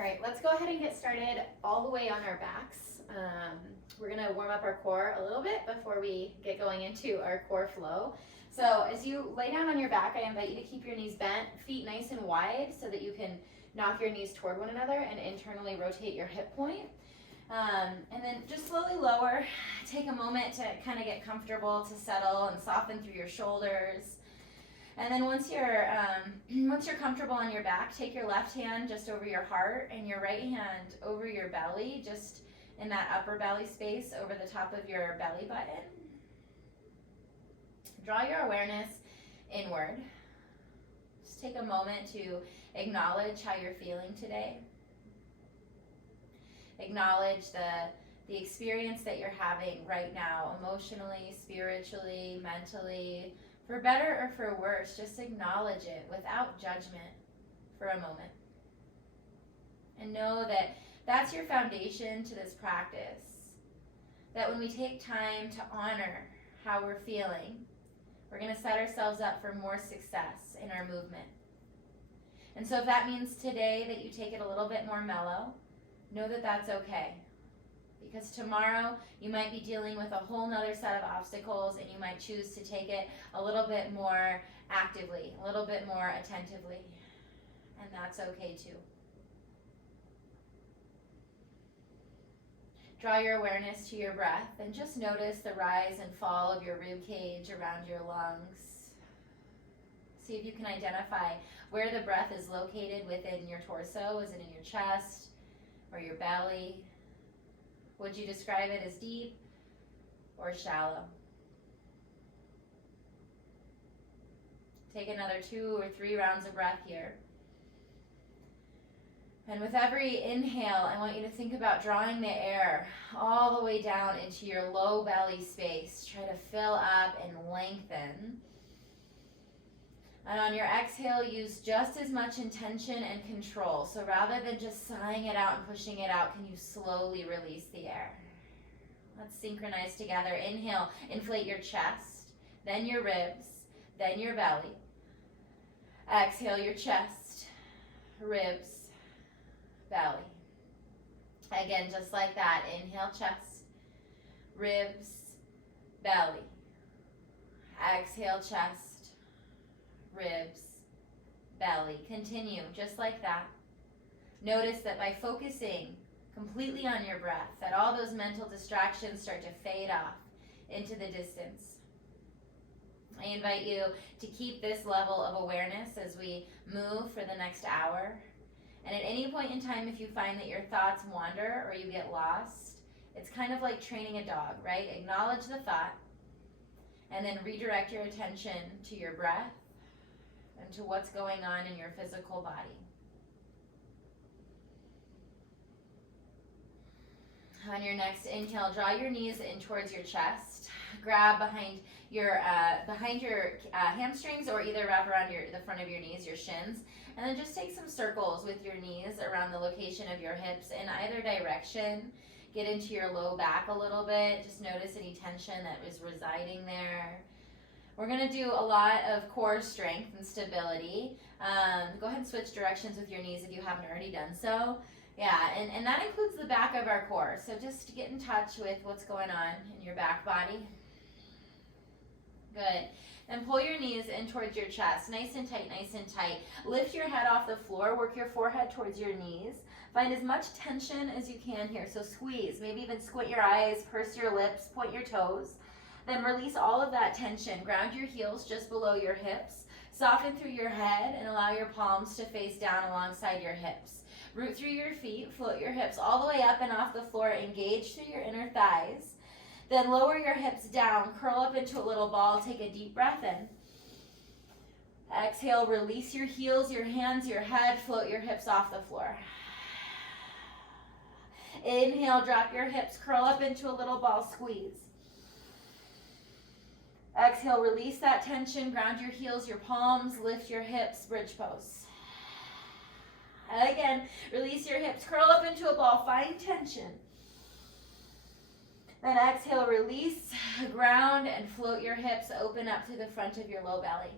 All right, let's go ahead and get started all the way on our backs. We're gonna warm up our core a little bit before we get going into our core flow. So as you lay down on your back, I invite you to keep your knees bent, feet nice and wide so that you can knock your knees toward one another and internally rotate your hip point. And then just slowly lower. Take a moment to kind of get comfortable, to settle and soften through your shoulders. And then once you're comfortable on your back, take your left hand just over your heart and your right hand over your belly, just in that upper belly space over the top of your belly button. Draw your awareness inward. Just take a moment to acknowledge how you're feeling today. Acknowledge the experience that you're having right now, emotionally, spiritually, mentally. For better or for worse, just acknowledge it without judgment for a moment. And know that that's your foundation to this practice. That when we take time to honor how we're feeling, we're going to set ourselves up for more success in our movement. And so if that means today that you take it a little bit more mellow, know that that's okay. Because tomorrow you might be dealing with a whole nother set of obstacles and you might choose to take it a little bit more actively, a little bit more attentively. And that's okay too. Draw your awareness to your breath and just notice the rise and fall of your rib cage around your lungs. See if you can identify where the breath is located within your torso. Is it in your chest or your belly? Would you describe it as deep or shallow? Take another 2 or 3 rounds of breath here. And with every inhale, I want you to think about drawing the air all the way down into your low belly space. Try to fill up and lengthen. And on your exhale, use just as much intention and control. So rather than just sighing it out and pushing it out, can you slowly release the air? Let's synchronize together. Inhale, inflate your chest, then your ribs, then your belly. Exhale, your chest, ribs, belly. Again, just like that. Inhale, chest, ribs, belly. Exhale, chest, ribs, belly. Continue just like that. Notice that by focusing completely on your breath, that all those mental distractions start to fade off into the distance. I invite you to keep this level of awareness as we move for the next hour. And at any point in time, if you find that your thoughts wander or you get lost, it's kind of like training a dog, right? Acknowledge the thought and then redirect your attention to your breath and to what's going on in your physical body. On your next inhale, draw your knees in towards your chest. Grab behind your hamstrings, or either wrap around the front of your knees, your shins, and then just take some circles with your knees around the location of your hips in either direction. Get into your low back a little bit. Just notice any tension that is residing there. We're going to do a lot of core strength and stability. Go ahead and switch directions with your knees if you haven't already done so. Yeah, and that includes the back of our core. So just get in touch with what's going on in your back body. Good. Then pull your knees in towards your chest. Nice and tight, nice and tight. Lift your head off the floor. Work your forehead towards your knees. Find as much tension as you can here. So squeeze. Maybe even squint your eyes, purse your lips, point your toes. Then release all of that tension. Ground your heels just below your hips. Soften through your head and allow your palms to face down alongside your hips. Root through your feet. Float your hips all the way up and off the floor. Engage through your inner thighs. Then lower your hips down. Curl up into a little ball. Take a deep breath in. Exhale. Release your heels, your hands, your head. Float your hips off the floor. Inhale. Drop your hips. Curl up into a little ball. Squeeze. Exhale, release that tension, ground your heels, your palms, lift your hips, bridge pose. Again, release your hips, curl up into a ball, find tension. Then exhale, release, ground, and float your hips, open up to the front of your low belly.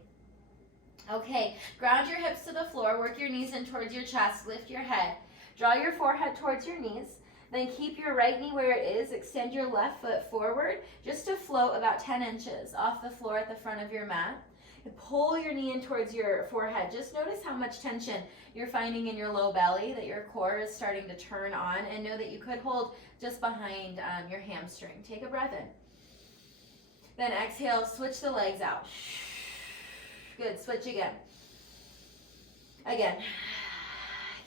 Okay, ground your hips to the floor, work your knees in towards your chest, lift your head. Draw your forehead towards your knees. Then keep your right knee where it is. Extend your left foot forward just to float about 10 inches off the floor at the front of your mat. And pull your knee in towards your forehead. Just notice how much tension you're finding in your low belly, that your core is starting to turn on, and know that you could hold just behind your hamstring. Take a breath in. Then exhale, switch the legs out. Good, switch again. Again.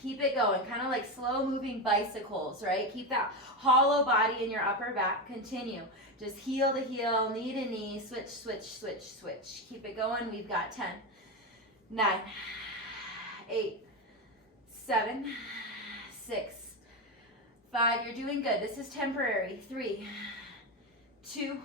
Keep it going, kind of like slow moving bicycles, right? Keep that hollow body in your upper back. Continue. Just heel to heel, knee to knee, switch, switch, switch, switch. Keep it going. We've got 10, 9, 8, 7, 6, 5. You're doing good. This is temporary. 3, 2,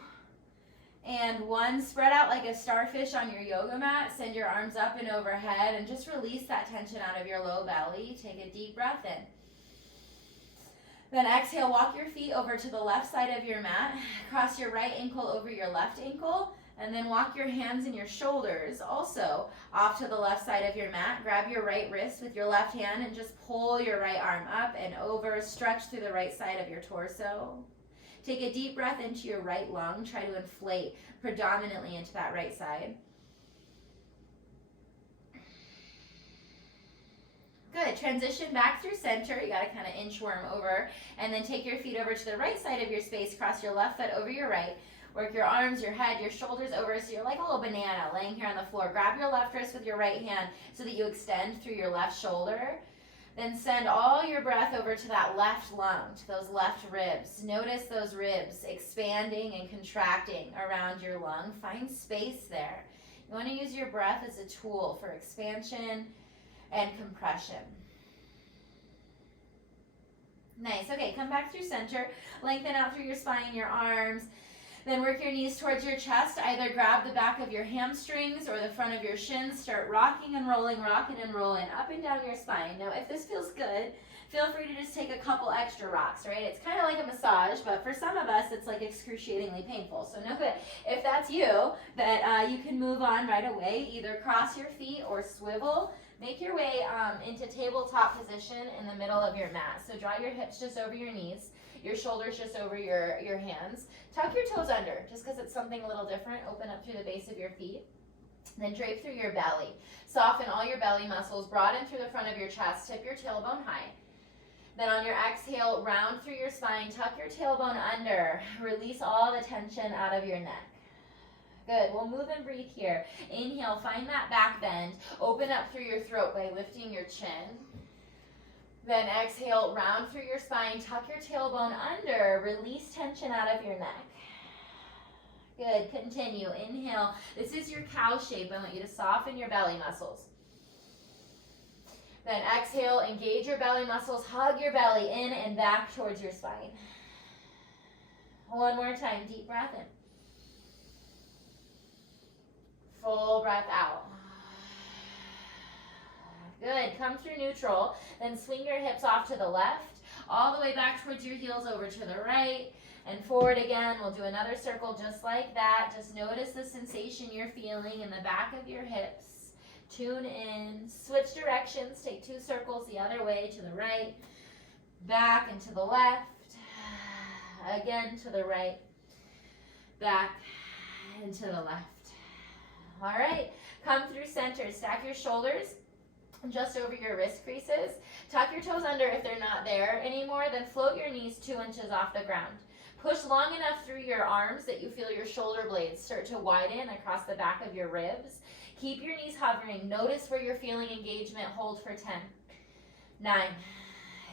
and 1. Spread out like a starfish on your yoga mat. Send your arms up and overhead and just release that tension out of your low belly. Take a deep breath in. Then exhale, walk your feet over to the left side of your mat. Cross your right ankle over your left ankle. And then walk your hands and your shoulders also off to the left side of your mat. Grab your right wrist with your left hand and just pull your right arm up and over. Stretch through the right side of your torso. Take a deep breath into your right lung. Try to inflate predominantly into that right side. Good. Transition back through center. You got to kind of inchworm over. And then take your feet over to the right side of your space. Cross your left foot over your right. Work your arms, your head, your shoulders over so you're like a little banana laying here on the floor. Grab your left wrist with your right hand so that you extend through your left shoulder. Then send all your breath over to that left lung, to those left ribs. Notice those ribs expanding and contracting around your lung. Find space there. You want to use your breath as a tool for expansion and compression. Nice. Okay, come back through center. Lengthen out through your spine, your arms. Then work your knees towards your chest. Either grab the back of your hamstrings or the front of your shins. Start rocking and rolling up and down your spine. Now, if this feels good, feel free to just take a couple extra rocks, right? It's kind of like a massage, but for some of us, it's like excruciatingly painful. So know that if that's you, that you can move on right away. Either cross your feet or swivel. Make your way into tabletop position in the middle of your mat. So draw your hips just over your knees. Your shoulders just over your hands. Tuck your toes under, just because it's something a little different. Open up through the base of your feet. Then drape through your belly. Soften all your belly muscles. Broaden through the front of your chest. Tip your tailbone high. Then on your exhale, round through your spine. Tuck your tailbone under. Release all the tension out of your neck. Good. We'll move and breathe here. Inhale, find that back bend. Open up through your throat by lifting your chin. Then exhale, round through your spine, tuck your tailbone under, release tension out of your neck. Good, continue, inhale. This is your cow shape. I want you to soften your belly muscles. Then exhale, engage your belly muscles, hug your belly in and back towards your spine. One more time, deep breath in. Full breath out. Good. Come through neutral. Then swing your hips off to the left, all the way back towards your heels over to the right, and forward again. We'll do another circle just like that. Just notice the sensation you're feeling in the back of your hips. Tune in. Switch directions. Take 2 circles the other way to the right, back and to the left, again to the right, back and to the left. All right. Come through center. Stack your shoulders just over your wrist creases. Tuck your toes under if they're not there anymore. Then float your knees 2 inches off the ground. Push long enough through your arms that you feel your shoulder blades start to widen across the back of your ribs. Keep your knees hovering. Notice where you're feeling engagement. Hold for 10, 9,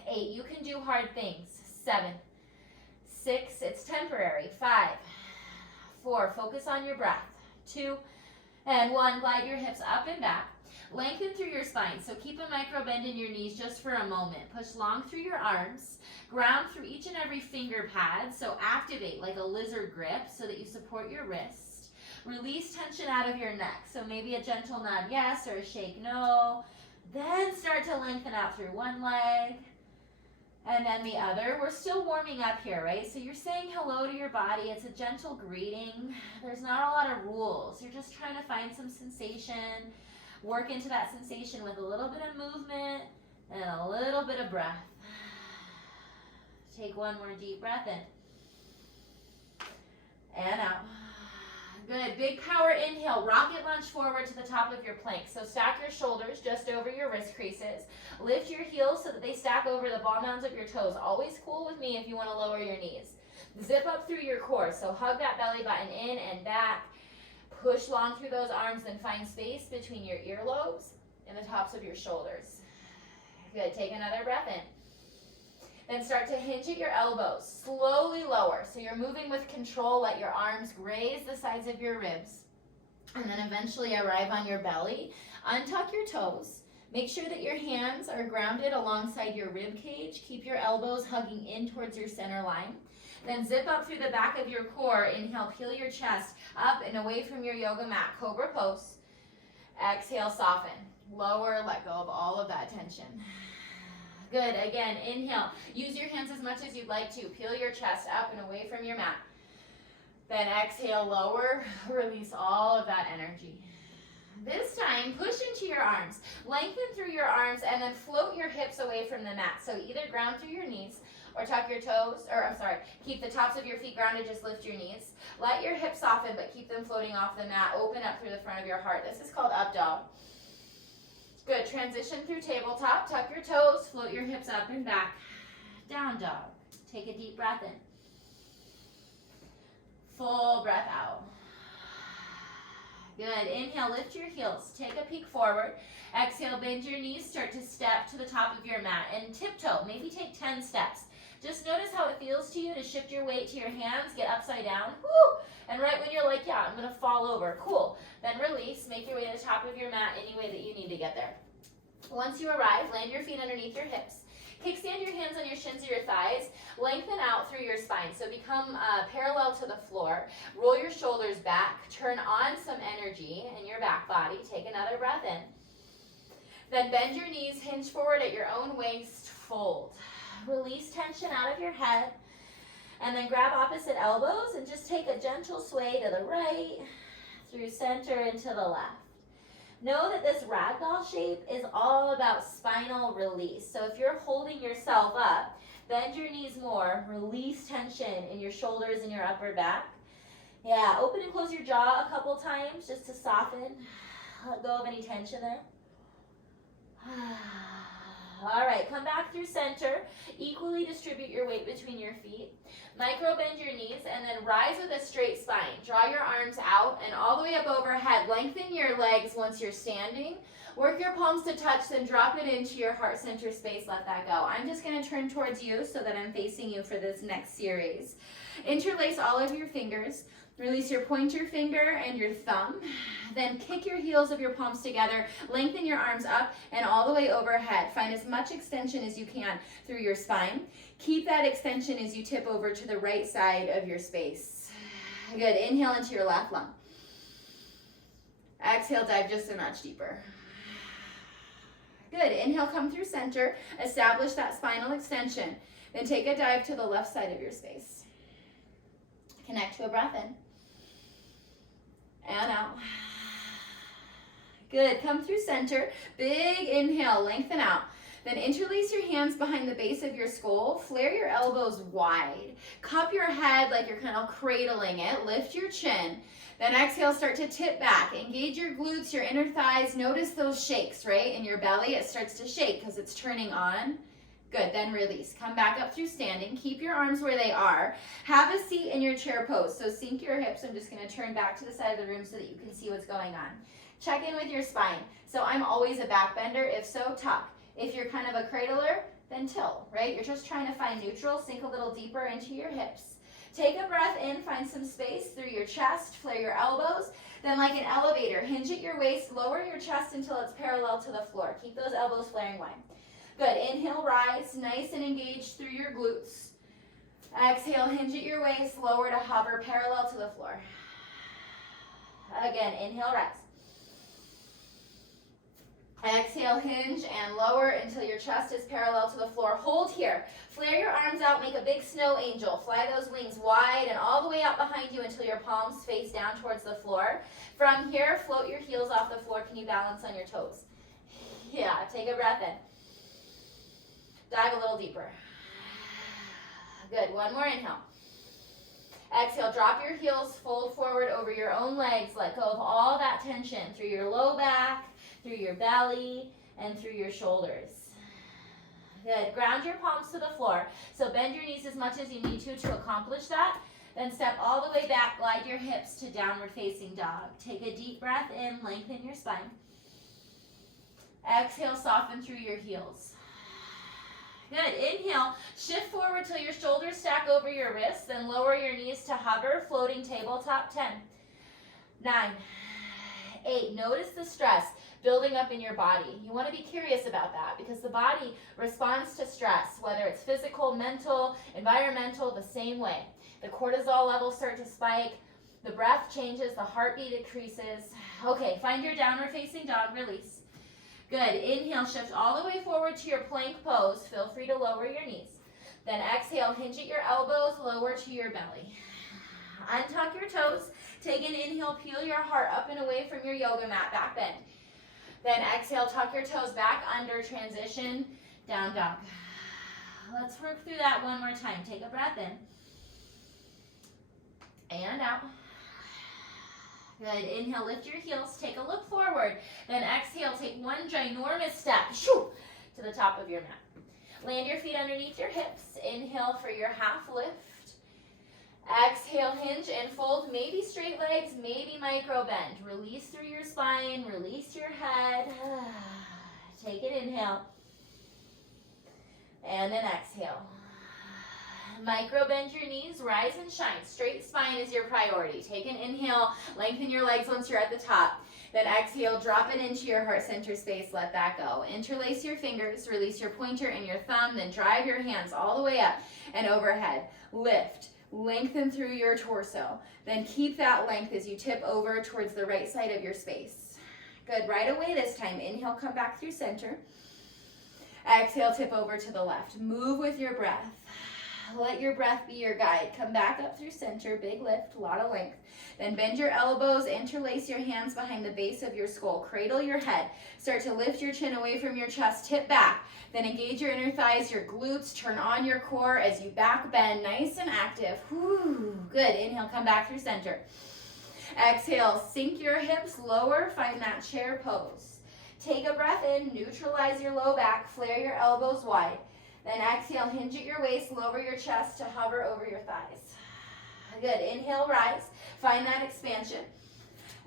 8. You can do hard things. 7, 6. It's temporary. 5, 4. Focus on your breath. 2, and 1. Glide your hips up and back. Lengthen through your spine, so keep a micro bend in your knees just for a moment. Push long through your arms. Ground through each and every finger pad, so activate like a lizard grip so that you support your wrist. Release tension out of your neck, so maybe a gentle nod yes or a shake no. Then start to lengthen out through one leg and then the other. We're still warming up here, right? So you're saying hello to your body. It's a gentle greeting. There's not a lot of rules. You're just trying to find some sensation. Work into that sensation with a little bit of movement And a little bit of breath. Take one more deep breath in. And out. Good. Big power inhale. Rocket lunge forward to the top of your plank. So stack your shoulders just over your wrist creases. Lift your heels so that they stack over the ball mounds of your toes. Always cool with me if you want to lower your knees. Zip up through your core. So hug that belly button in and back. Push long through those arms, then find space between your earlobes and the tops of your shoulders. Good. Take another breath in. Then start to hinge at your elbows. Slowly lower. So you're moving with control. Let your arms graze the sides of your ribs. And then eventually arrive on your belly. Untuck your toes. Make sure that your hands are grounded alongside your rib cage. Keep your elbows hugging in towards your center line. Then zip up through the back of your core. Inhale, peel your chest up and away from your yoga mat. Cobra pose. Exhale, soften. Lower, let go of all of that tension. Good. Again, inhale. Use your hands as much as you'd like to. Peel your chest up and away from your mat. Then exhale, lower. Release all of that energy. This time, push into your arms. Lengthen through your arms and then float your hips away from the mat. So either ground through your knees or tuck your toes, keep the tops of your feet grounded, just lift your knees. Let your hips soften, but keep them floating off the mat. Open up through the front of your heart. This is called up dog. Good. Transition through tabletop. Tuck your toes. Float your hips up and back. Down dog. Take a deep breath in. Full breath out. Good. Inhale. Lift your heels. Take a peek forward. Exhale. Bend your knees. Start to step to the top of your mat. And tiptoe. Maybe take 10 steps. Just notice how it feels to you to shift your weight to your hands. Get upside down. Woo! And right when you're like, yeah, I'm going to fall over. Cool. Then release. Make your way to the top of your mat any way that you need to get there. Once you arrive, land your feet underneath your hips. Kickstand your hands on your shins or your thighs. Lengthen out through your spine. So become parallel to the floor. Roll your shoulders back. Turn on some energy in your back body. Take another breath in. Then bend your knees. Hinge forward at your own waist. Fold. Release tension out of your head. And then grab opposite elbows and just take a gentle sway to the right, through center and to the left. Know that this ragdoll shape is all about spinal release. So if you're holding yourself up, bend your knees more, release tension in your shoulders and your upper back. Yeah, open and close your jaw a couple times just to soften, let go of any tension there. All right, come back through center. Equally distribute your weight between your feet. Micro bend your knees and then rise with a straight spine. Draw your arms out and all the way up overhead. Lengthen your legs once you're standing. Work your palms to touch, then drop it into your heart center space. Let that go. I'm just going to turn towards you so that I'm facing you for this next series. Interlace all of your fingers. Release your pointer finger and your thumb. Then kick your heels of your palms together. Lengthen your arms up and all the way overhead. Find as much extension as you can through your spine. Keep that extension as you tip over to the right side of your space. Good. Inhale into your left lung. Exhale, dive just a notch deeper. Good. Inhale, come through center. Establish that spinal extension. Then take a dive to the left side of your space. Connect to a breath in. And out. Good. Come through center. Big inhale. Lengthen out. Then interlace your hands behind the base of your skull. Flare your elbows wide. Cup your head like you're kind of cradling it. Lift your chin. Then exhale, start to tip back. Engage your glutes, your inner thighs. Notice those shakes, right? In your belly, it starts to shake because it's turning on. Good, then release. Come back up through standing. Keep your arms where they are. Have a seat in your chair pose. So sink your hips. I'm just going to turn back to the side of the room so that you can see what's going on. Check in with your spine. So I'm always a back bender. If so, tuck. If you're kind of a cradler, then tilt, right? You're just trying to find neutral. Sink a little deeper into your hips. Take a breath in. Find some space through your chest. Flare your elbows. Then like an elevator, hinge at your waist. Lower your chest until it's parallel to the floor. Keep those elbows flaring wide. Good. Inhale, rise. Nice and engaged through your glutes. Exhale, hinge at your waist. Lower to hover parallel to the floor. Again, inhale, rise. Exhale, hinge and lower until your chest is parallel to the floor. Hold here. Flare your arms out. Make a big snow angel. Fly those wings wide and all the way out behind you until your palms face down towards the floor. From here, float your heels off the floor. Can you balance on your toes? Yeah, take a breath in. Dive a little deeper. Good, one more inhale. Exhale, drop your heels, fold forward over your own legs. Let go of all that tension through your low back, through your belly, and through your shoulders. Good, ground your palms to the floor. So bend your knees as much as you need to accomplish that. Then step all the way back, glide your hips to downward facing dog. Take a deep breath in, lengthen your spine. Exhale, soften through your heels. Good, inhale, shift forward till your shoulders stack over your wrists, then lower your knees to hover, floating tabletop. 10, 9, 8, notice the stress building up in your body. You want to be curious about that because the body responds to stress, whether it's physical, mental, environmental, the same way. The cortisol levels start to spike, the breath changes, the heartbeat increases. Okay, find your downward facing dog, release. Good, inhale, shift all the way forward to your plank pose. Feel free to lower your knees. Then exhale, hinge at your elbows, lower to your belly. Untuck your toes. Take an inhale, peel your heart up and away from your yoga mat, back bend. Then exhale, tuck your toes back under, transition, down dog. Let's work through that one more time. Take a breath in. And out. Good, inhale, lift your heels, take a look forward. Then exhale, take one ginormous step, shoo, to the top of your mat. Land your feet underneath your hips. Inhale for your half lift. Exhale, hinge and fold, maybe straight legs, maybe micro bend. Release through your spine, release your head. Take an inhale. And then exhale. Micro bend your knees, rise and shine. Straight spine is your priority. Take an inhale, lengthen your legs once you're at the top. Then exhale, drop it into your heart center space, let that go. Interlace your fingers, release your pointer and your thumb, then drive your hands all the way up and overhead. Lift, lengthen through your torso. Then keep that length as you tip over towards the right side of your space. Good, right away this time. Inhale, come back through center. Exhale, tip over to the left. Move with your breath. Let your breath be your guide. Come back up through center, big lift, a lot of length. Then bend your elbows, interlace your hands behind the base of your skull. Cradle your head. Start to lift your chin away from your chest, tip back. Then engage your inner thighs, your glutes, turn on your core as you back bend, nice and active. Whew. Good, inhale, come back through center. Exhale, sink your hips lower, find that chair pose. Take a breath in, neutralize your low back, flare your elbows wide. Then exhale, hinge at your waist, lower your chest to hover over your thighs. Good, inhale, rise, find that expansion.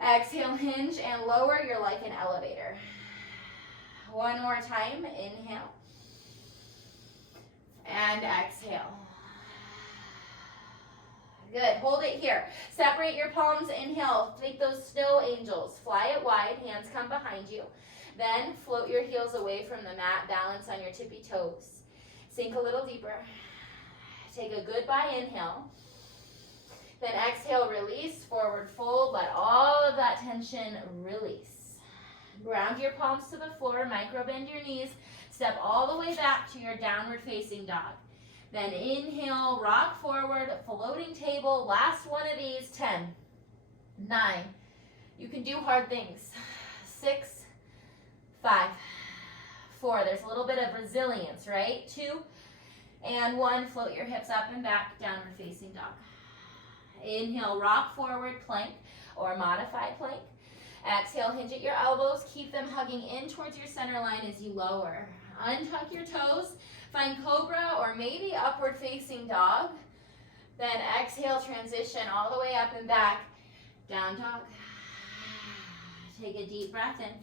Exhale, hinge and lower, you're like an elevator. One more time, inhale. And exhale. Good, hold it here. Separate your palms, inhale, make those snow angels. Fly it wide, hands come behind you. Then float your heels away from the mat, balance on your tippy toes. Sink a little deeper. Take a goodbye inhale. Then exhale, release, forward fold. Let all of that tension release. Ground your palms to the floor, micro bend your knees. Step all the way back to your downward facing dog. Then inhale, rock forward, floating table. Last one of these, 10, 9. You can do hard things. 6, 5, 4. There's a little bit of resilience, right? 2 and 1. Float your hips up and back, downward facing dog. Inhale, rock forward, plank or modified plank. Exhale, hinge at your elbows. Keep them hugging in towards your center line as you lower. Untuck your toes. Find cobra or maybe upward facing dog. Then exhale, transition all the way up and back. Down dog. Take a deep breath in.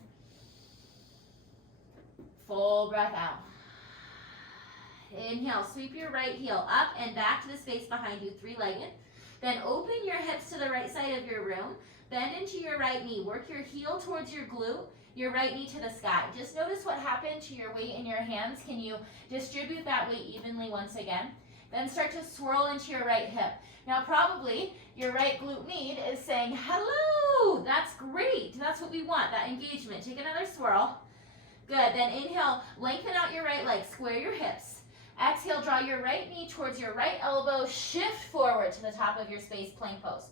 Full breath out. Inhale, sweep your right heel up and back to the space behind you, three-legged. Then open your hips to the right side of your room. Bend into your right knee. Work your heel towards your glute, your right knee to the sky. Just notice what happened to your weight in your hands. Can you distribute that weight evenly once again? Then start to swirl into your right hip. Now probably your right glute med is saying, hello, that's great. That's what we want, that engagement. Take another swirl. Good, then inhale, lengthen out your right leg, square your hips. Exhale, draw your right knee towards your right elbow, shift forward to the top of your space, plank pose.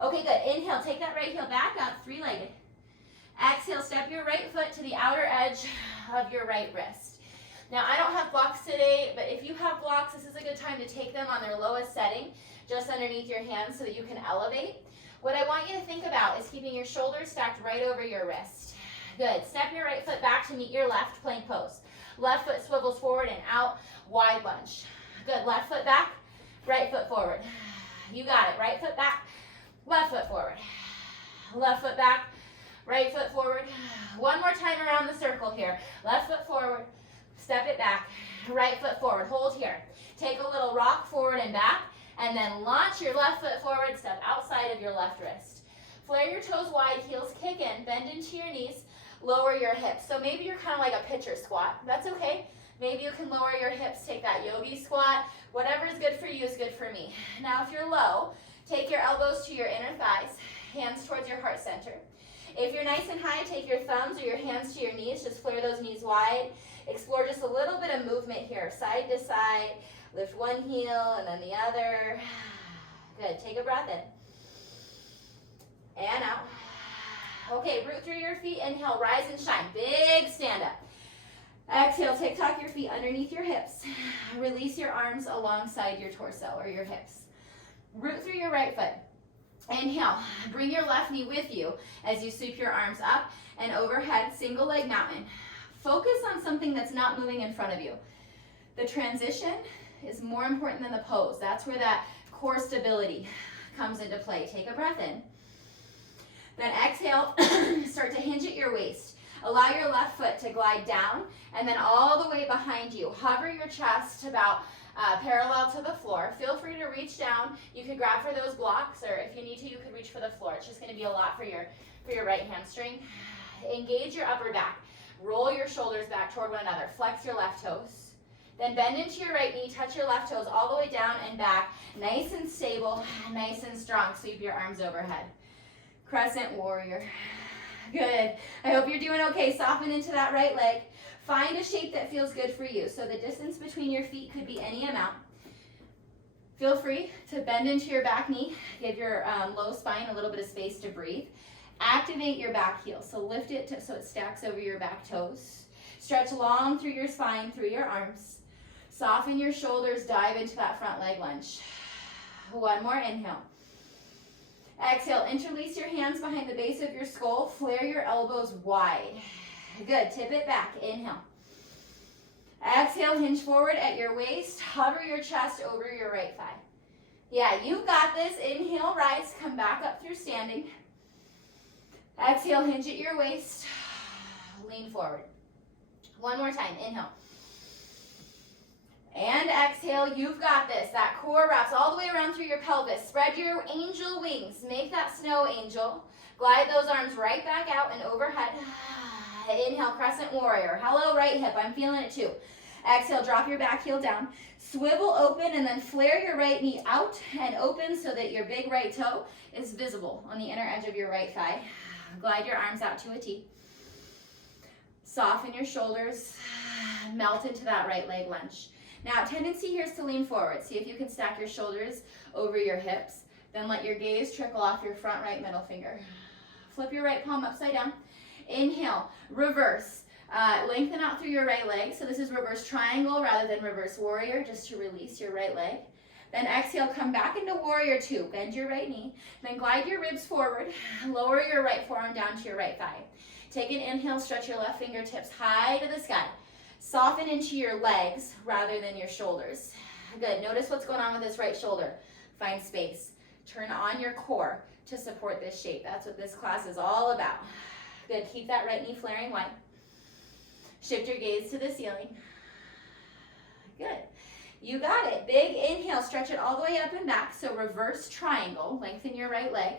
Okay, good, inhale, take that right heel back up, three-legged. Exhale, step your right foot to the outer edge of your right wrist. Now, I don't have blocks today, but if you have blocks, this is a good time to take them on their lowest setting, just underneath your hands so that you can elevate. What I want you to think about is keeping your shoulders stacked right over your wrist. Good. Step your right foot back to meet your left, plank pose. Left foot swivels forward and out, wide lunge. Good. Left foot back, right foot forward. You got it. Right foot back, left foot forward. Left foot back, right foot forward. One more time around the circle here. Left foot forward, step it back, right foot forward. Hold here. Take a little rock forward and back, and then launch your left foot forward, step outside of your left wrist. Flare your toes wide, heels kick in, bend into your knees, lower your hips. So maybe you're kind of like a pitcher squat. That's okay. Maybe you can lower your hips, take that yogi squat. Whatever is good for you is good for me. Now if you're low, take your elbows to your inner thighs, hands towards your heart center. If you're nice and high, take your thumbs or your hands to your knees, just flare those knees wide. Explore just a little bit of movement here, side to side. Lift one heel and then the other. Good, take a breath in. And out. Okay, root through your feet, inhale, rise and shine. Big stand up. Exhale, tick-tock your feet underneath your hips. Release your arms alongside your torso or your hips. Root through your right foot. Inhale, bring your left knee with you as you sweep your arms up and overhead, single leg mountain. Focus on something that's not moving in front of you. The transition is more important than the pose. That's where that core stability comes into play. Take a breath in. Then exhale, start to hinge at your waist. Allow your left foot to glide down and then all the way behind you. Hover your chest about parallel to the floor. Feel free to reach down. You could grab for those blocks, or if you need to, you could reach for the floor. It's just going to be a lot for your right hamstring. Engage your upper back. Roll your shoulders back toward one another. Flex your left toes. Then bend into your right knee. Touch your left toes all the way down and back. Nice and stable, nice and strong. Sweep your arms overhead. Crescent warrior. Good. I hope you're doing okay. Soften into that right leg. Find a shape that feels good for you. So the distance between your feet could be any amount. Feel free to bend into your back knee. Give your low spine a little bit of space to breathe. Activate your back heel. So lift it so it stacks over your back toes. Stretch long through your spine, through your arms. Soften your shoulders. Dive into that front leg lunge. One more inhale. Exhale, interlace your hands behind the base of your skull. Flare your elbows wide. Good, tip it back, inhale. Exhale, hinge forward at your waist. Hover your chest over your right thigh. Yeah, you got this. Inhale, rise, come back up through standing. Exhale, hinge at your waist. Lean forward. One more time, inhale. And exhale, you've got this. That core wraps all the way around through your pelvis. Spread your angel wings. Make that snow angel. Glide those arms right back out and overhead. Inhale, crescent warrior. Hello, right hip. I'm feeling it too. Exhale, drop your back heel down. Swivel open and then flare your right knee out and open so that your big right toe is visible on the inner edge of your right thigh. Glide your arms out to a T. Soften your shoulders. Melt into that right leg lunge. Now, tendency here is to lean forward. See if you can stack your shoulders over your hips. Then let your gaze trickle off your front right middle finger. Flip your right palm upside down. Inhale, reverse. Lengthen out through your right leg. So this is reverse triangle rather than reverse warrior, just to release your right leg. Then exhale, come back into warrior two. Bend your right knee. Then glide your ribs forward. Lower your right forearm down to your right thigh. Take an inhale, stretch your left fingertips high to the sky. Soften into your legs rather than your shoulders. Good. Notice what's going on with this right shoulder. Find space. Turn on your core to support this shape. That's what this class is all about. Good. Keep that right knee flaring wide. Shift your gaze to the ceiling. Good. You got it. Big inhale. Stretch it all the way up and back. So reverse triangle. Lengthen your right leg.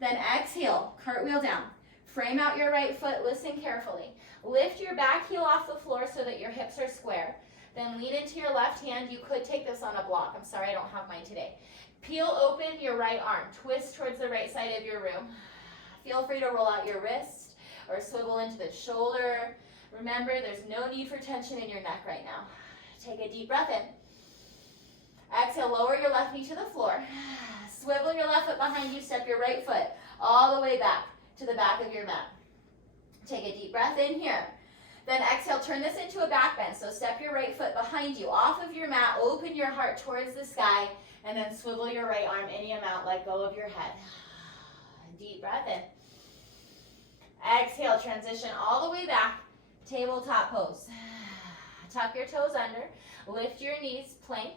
Then exhale. Cartwheel down. Frame out your right foot. Listen carefully. Lift your back heel off the floor so that your hips are square. Then lean into your left hand. You could take this on a block. I'm sorry, I don't have mine today. Peel open your right arm. Twist towards the right side of your room. Feel free to roll out your wrist or swivel into the shoulder. Remember, there's no need for tension in your neck right now. Take a deep breath in. Exhale, lower your left knee to the floor. Swivel your left foot behind you. Step your right foot all the way back to the back of your mat. Take a deep breath in here. Then exhale, turn this into a back bend. So step your right foot behind you, off of your mat, open your heart towards the sky, and then swivel your right arm any amount, let go of your head. Deep breath in. Exhale, transition all the way back, tabletop pose. Tuck your toes under, lift your knees, plank.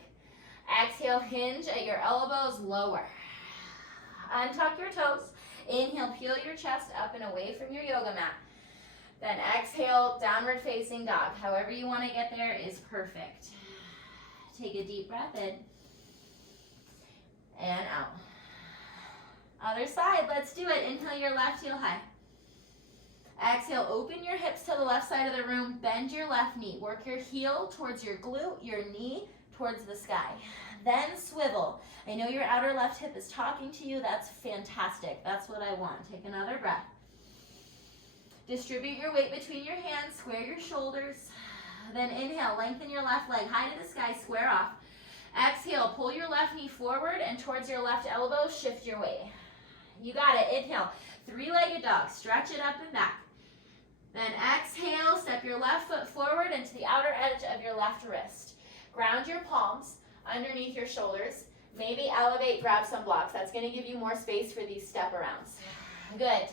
Exhale, hinge at your elbows, lower. Untuck your toes. Inhale, peel your chest up and away from your yoga mat. Then exhale, downward facing dog. However you want to get there is perfect. Take a deep breath in and out. Other side, let's do it. Inhale your left heel high. Exhale, open your hips to the left side of the room, bend your left knee. Work your heel towards your glute, your knee towards the sky. Then swivel. I know your outer left hip is talking to you. That's fantastic. That's what I want. Take another breath. Distribute your weight between your hands, square your shoulders. Then inhale, lengthen your left leg high to the sky, square off. Exhale, pull your left knee forward and towards your left elbow, shift your weight. You got it. Inhale, three-legged dog. Stretch it up and back. Then exhale, step your left foot forward into the outer edge of your left wrist. Ground your palms underneath your shoulders. Maybe elevate, grab some blocks. That's going to give you more space for these step arounds. Good.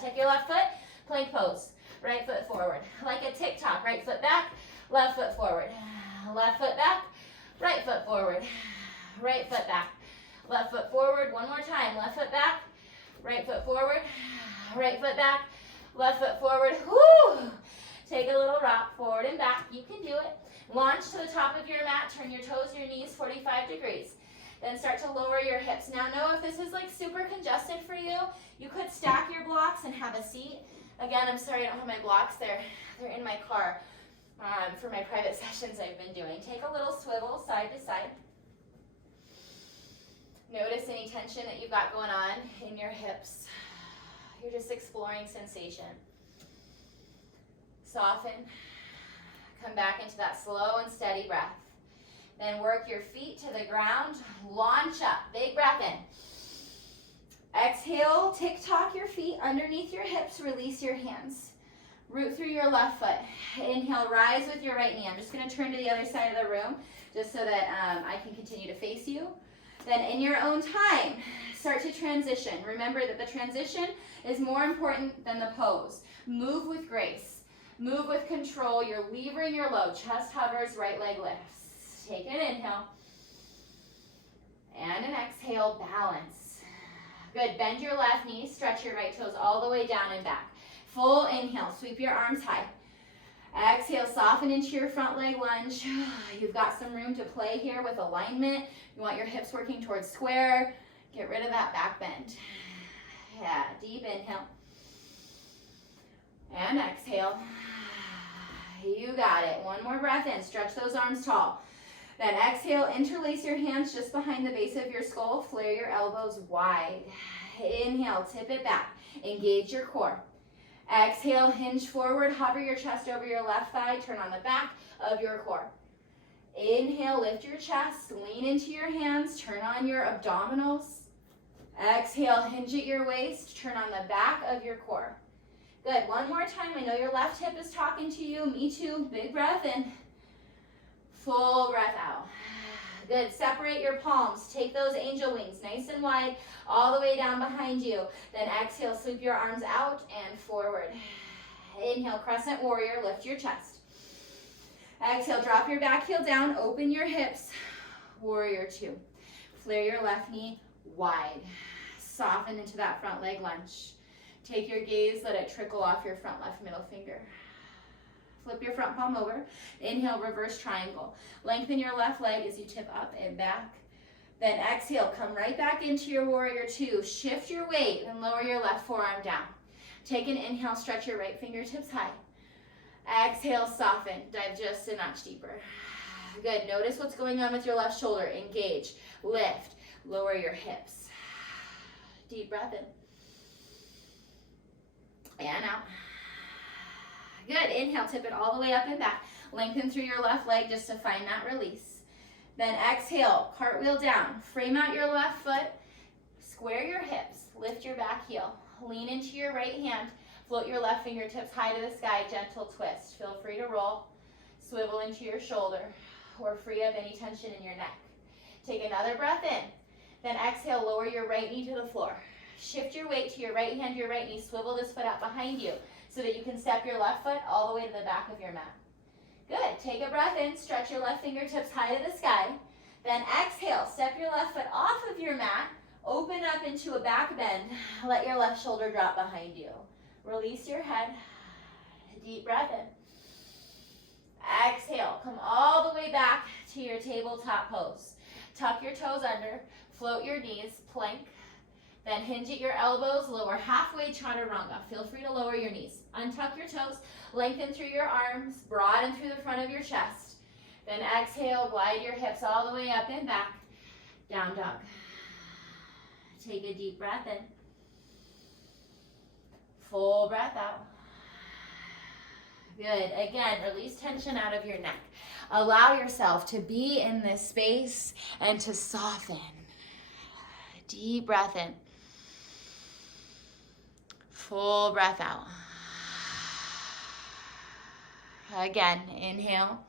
Take your left foot, plank pose. Right foot forward. Like a tick-tock. Right foot back, left foot forward. Left foot back, right foot forward. Right foot back. Left foot forward. One more time. Left foot back, right foot forward. Right foot back, left foot forward. Woo! Take a little rock forward and back. You can do it. Launch to the top of your mat. Turn your toes, your knees 45 degrees. Then start to lower your hips. Now know if this is like super congested for you, you could stack your blocks and have a seat. Again, I'm sorry I don't have my blocks. They're in my car for my private sessions I've been doing. Take a little swivel side to side. Notice any tension that you've got going on in your hips. You're just exploring sensation. Soften. Come back into that slow and steady breath. Then work your feet to the ground. Launch up. Big breath in. Exhale, tick-tock your feet underneath your hips. Release your hands. Root through your left foot. Inhale, rise with your right knee. I'm just going to turn to the other side of the room just so that I can continue to face you. Then in your own time, start to transition. Remember that the transition is more important than the pose. Move with grace. Move with control. You're levering your low. Chest hovers, right leg lifts. Take an inhale. And an exhale, balance. Good. Bend your left knee. Stretch your right toes all the way down and back. Full inhale. Sweep your arms high. Exhale, soften into your front leg lunge. You've got some room to play here with alignment. You want your hips working towards square. Get rid of that back bend. Yeah, deep inhale. And exhale. You got it. One more breath in. Stretch those arms tall. Then exhale, interlace your hands just behind the base of your skull. Flare your elbows wide. Inhale, tip it back. Engage your core. Exhale, hinge forward, hover your chest over your left thigh, turn on the back of your core. Inhale, lift your chest, lean into your hands, turn on your abdominals. Exhale, hinge at your waist, turn on the back of your core. Good, one more time. I know your left hip is talking to you, me too. Big breath in, full breath out. Good, separate your palms, take those angel wings nice and wide, all the way down behind you. Then exhale, sweep your arms out and forward. Inhale, crescent warrior, lift your chest. Exhale, drop your back heel down, open your hips, warrior two. Flare your left knee wide. Soften into that front leg lunge. Take your gaze, let it trickle off your front left middle finger. Flip your front palm over. Inhale, reverse triangle. Lengthen your left leg as you tip up and back. Then exhale, come right back into your warrior two. Shift your weight and lower your left forearm down. Take an inhale, stretch your right fingertips high. Exhale, soften. Dive just a notch deeper. Good. Notice what's going on with your left shoulder. Engage. Lift. Lower your hips. Deep breath in. And out. Good. Inhale, tip it all the way up and back. Lengthen through your left leg just to find that release. Then exhale, cartwheel down. Frame out your left foot. Square your hips. Lift your back heel. Lean into your right hand. Float your left fingertips high to the sky, gentle twist. Feel free to roll. Swivel into your shoulder or free up any tension in your neck. Take another breath in. Then exhale, lower your right knee to the floor. Shift your weight to your right hand, your right knee. Swivel this foot out behind you so that you can step your left foot all the way to the back of your mat. Good. Take a breath in. Stretch your left fingertips high to the sky. Then exhale. Step your left foot off of your mat. Open up into a back bend. Let your left shoulder drop behind you. Release your head. Deep breath in. Exhale. Come all the way back to your tabletop pose. Tuck your toes under. Float your knees. Plank. Then hinge at your elbows. Lower halfway chaturanga. Feel free to lower your knees. Untuck your toes. Lengthen through your arms. Broaden through the front of your chest. Then exhale. Glide your hips all the way up and back. Down dog. Take a deep breath in. Full breath out. Good. Again, release tension out of your neck. Allow yourself to be in this space and to soften. Deep breath in. Full breath out. Again, inhale.